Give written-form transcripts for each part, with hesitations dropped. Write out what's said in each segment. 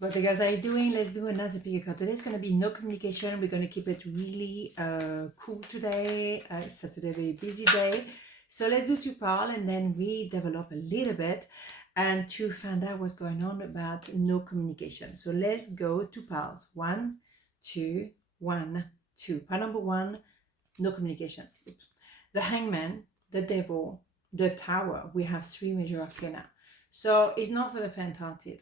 What the guys are you doing? Let's do another pick card. Today's going to be no communication. We're going to keep it really cool today. It's Saturday, very busy day. So let's do two piles and then we develop a little bit and to find out what's going on about no communication. So let's go two piles. 1, 2, 1, 2. Pile number 1, no communication. Oops. The Hangman, the Devil, the Tower. We have 3 major arcana. So it's not for the faint-hearted.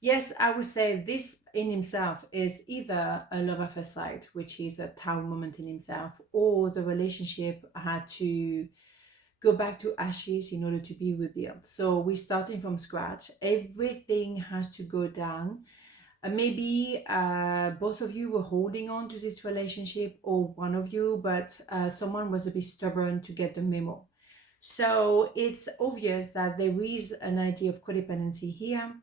Yes, I would say this in himself is either a love at first sight, which is a tower moment in himself, or the relationship had to go back to ashes in order to be rebuilt. So we're starting from scratch. Everything has to go down. Maybe both of you were holding on to this relationship, or one of you, but someone was a bit stubborn to get the memo. So it's obvious that there is an idea of codependency here,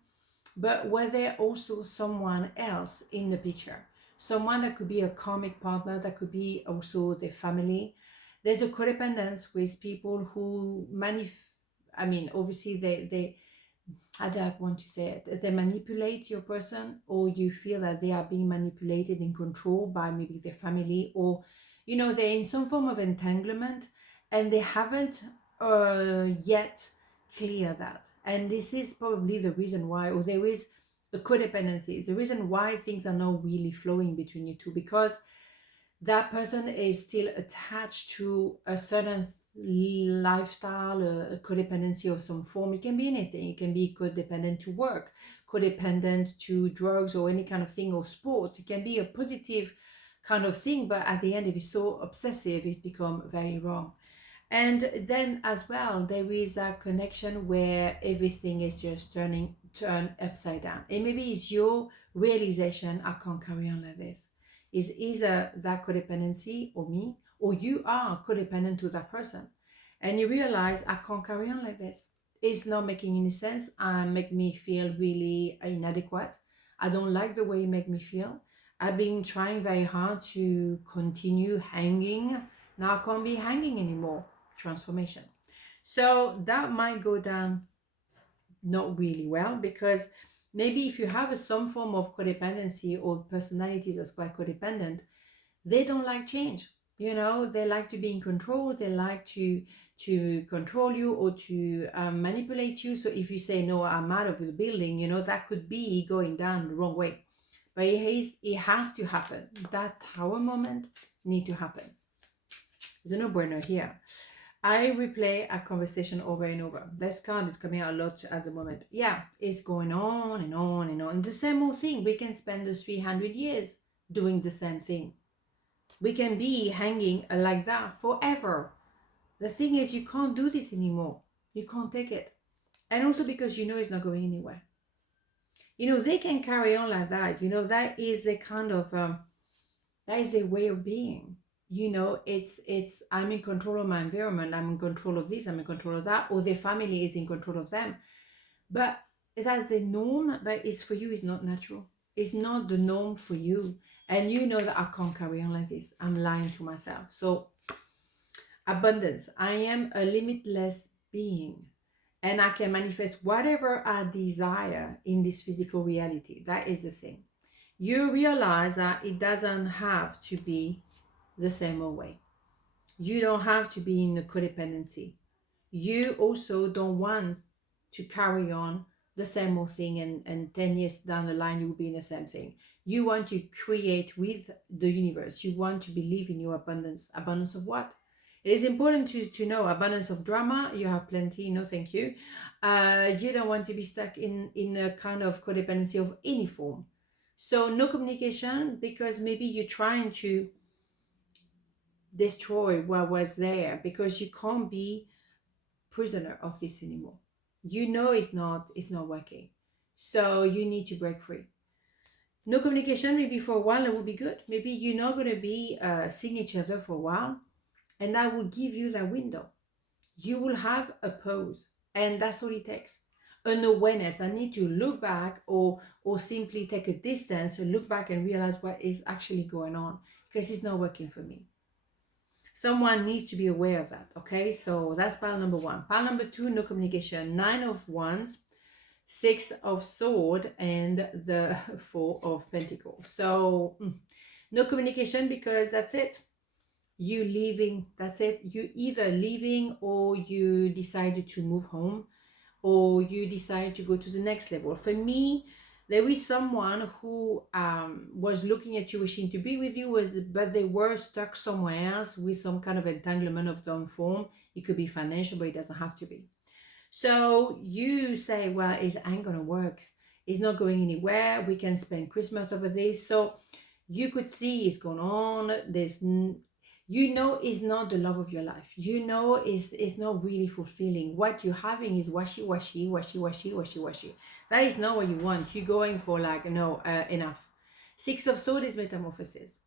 but were there also someone else in the picture? Someone that could be a karmic partner, that could be also the family. There's a codependence with people who obviously they how do I want to say it? They manipulate your person, or you feel that they are being manipulated and controlled by maybe their family, or they're in some form of entanglement and they haven't yet clear that. And this is probably the reason why, or there is a codependency. It's the reason why things are not really flowing between you two, because that person is still attached to a certain lifestyle, a codependency of some form. It can be anything. It can be codependent to work, codependent to drugs or any kind of thing, or sports. It can be a positive kind of thing, but at the end, if it's so obsessive, it's become very wrong. And then as well, there is a connection where everything is just turned upside down. And maybe it's your realization, I can't carry on like this. Is either that codependency or me, or you are codependent to that person. And you realize, I can't carry on like this. It's not making any sense. Make me feel really inadequate. I don't like the way you make me feel. I've been trying very hard to continue hanging. Now I can't be hanging anymore. Transformation. So that might go down not really well, because maybe if you have some form of codependency, or personalities that's quite codependent, they don't like change. They like to be in control. They like to control you, or to manipulate you. So if you say, no, I'm out of the building, that could be going down the wrong way. But it has to happen. That tower moment need to happen. There's a no-brainer here. I replay a conversation over and over. This card is coming out a lot at the moment. Yeah, it's going on and on and on. The same old thing. We can spend the 300 years doing the same thing. We can be hanging like that forever. The thing is, you can't do this anymore. You can't take it. And also because it's not going anywhere. They can carry on like that. That is a kind of, that is a way of being. It's I'm in control of my environment, I'm in control of this, I'm in control of that, or their family is in control of them. But that's the norm, but it's for you, it's not natural. It's not the norm for you. And you know that I can't carry on like this. I'm lying to myself. So abundance. I am a limitless being, and I can manifest whatever I desire in this physical reality. That is the thing. You realize that it doesn't have to be the same old way. You don't have to be in a codependency. You also don't want to carry on the same old thing, and 10 years down the line you will be in the same thing. You want to create with the universe. You want to believe in your abundance. Abundance of what? It is important to know abundance of drama. You have plenty, no thank you. You don't want to be stuck in a kind of codependency of any form. So no communication, because maybe you're trying to destroy what was there, because you can't be prisoner of this anymore. It's not working. So you need to break free. No communication, maybe for a while it will be good. Maybe you're not going to be seeing each other for a while, and that will give you that window. You will have a pause, and that's all it takes. An awareness. I need to look back, or simply take a distance and look back and realize what is actually going on, because it's not working for me. Someone needs to be aware of that. Okay, so that's pile number 1. Pile number 2, no communication. 9 of Wands, Six of Swords and the Four of Pentacles. So no communication, because that's it. You leaving, that's it. You either leaving, or you decided to move home, or you decide to go to the next level. For me, there is someone who was looking at you, wishing to be with you, but they were stuck somewhere else with some kind of entanglement of their own form. It could be financial, but it doesn't have to be. So you say, well, it ain't gonna work. It's not going anywhere. We can spend Christmas over this. So you could see it's going on. It's not the love of your life. It's not really fulfilling. What you're having is washy, washy, washy, washy, washy, washy. That is not what you want. You're going for like, no, enough. Six of Swords is metamorphosis.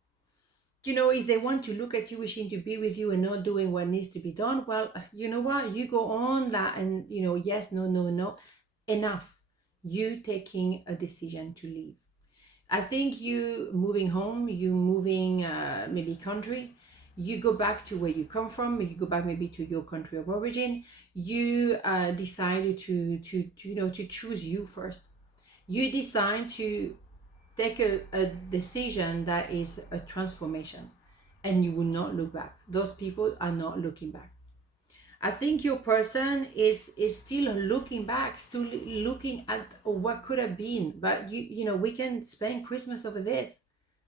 If they want to look at you, wishing to be with you and not doing what needs to be done, well, you know what? You go on that and, yes, no, no, no. Enough. You taking a decision to leave. I think you moving home, you moving maybe country, you go back to where you come from, you go back maybe to your country of origin, you decided to choose you first. You decide to take a decision that is a transformation, and you will not look back. Those people are not looking back. I think your person is still looking back, still looking at what could have been, but we can spend Christmas over this.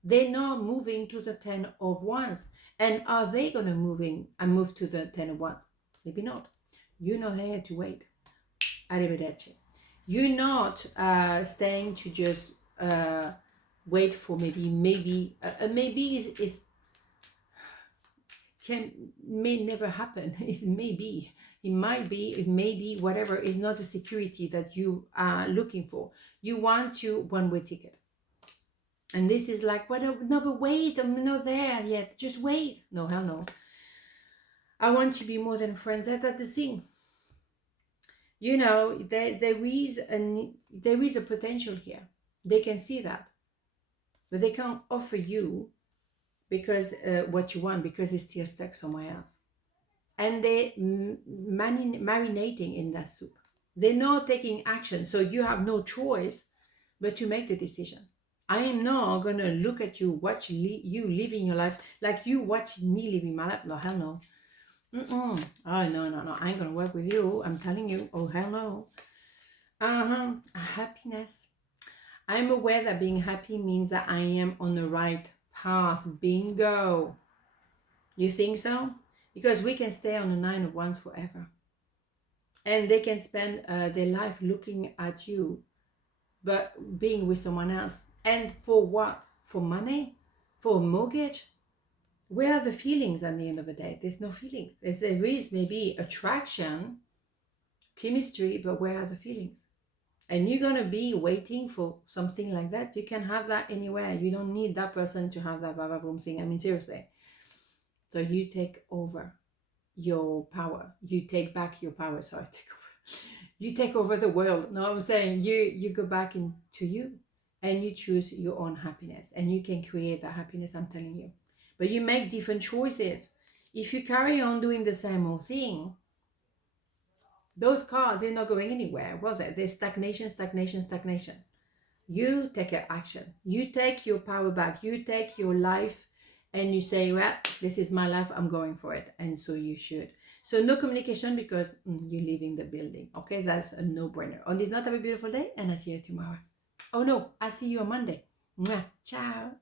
They're not moving to the 10 of Wands. And are they going to move to the 10 of Wands? Maybe not. You're not here to wait. Arrivederci. You're not staying to just wait for maybe is may never happen. It's maybe, it might be, it may be, whatever is not the security that you are looking for. You want to one-way ticket. And this is like, well, no, but wait, I'm not there yet. Just wait. No, hell no. I want to be more than friends. That's the thing. There is a potential here. They can see that, but they can't offer you because what you want, because it's still stuck somewhere else. And they're marinating in that soup. They're not taking action, so you have no choice but to make the decision. I am not gonna look at you, watch you living your life like you watch me living my life. No, hell no. Oh, no, I ain't gonna work with you. I'm telling you. Oh, hell no. Happiness. I'm aware that being happy means that I am on the right path. Bingo. You think so? Because we can stay on the 9 of Wands forever. And they can spend their life looking at you, but being with someone else. And for what? For money? For a mortgage? Where are the feelings at the end of the day? There's no feelings. There is maybe attraction, chemistry, but where are the feelings? And you're going to be waiting for something like that. You can have that anywhere. You don't need that person to have that vavavoom thing. I mean, seriously. So you take over your power. You take back your power. Sorry, take over. You take over the world. No, I'm saying you go back into you and you choose your own happiness. And you can create that happiness, I'm telling you. But you make different choices. If you carry on doing the same old thing, those cards, they're not going anywhere, was it? There's stagnation, stagnation, stagnation. You take action. You take your power back. You take your life and you say, well, this is my life. I'm going for it. And so you should. So no communication because you're leaving the building. Okay, that's a no-brainer. On this note, have a beautiful day and I'll see you tomorrow. Oh no, I'll see you on Monday. Mwah. Ciao.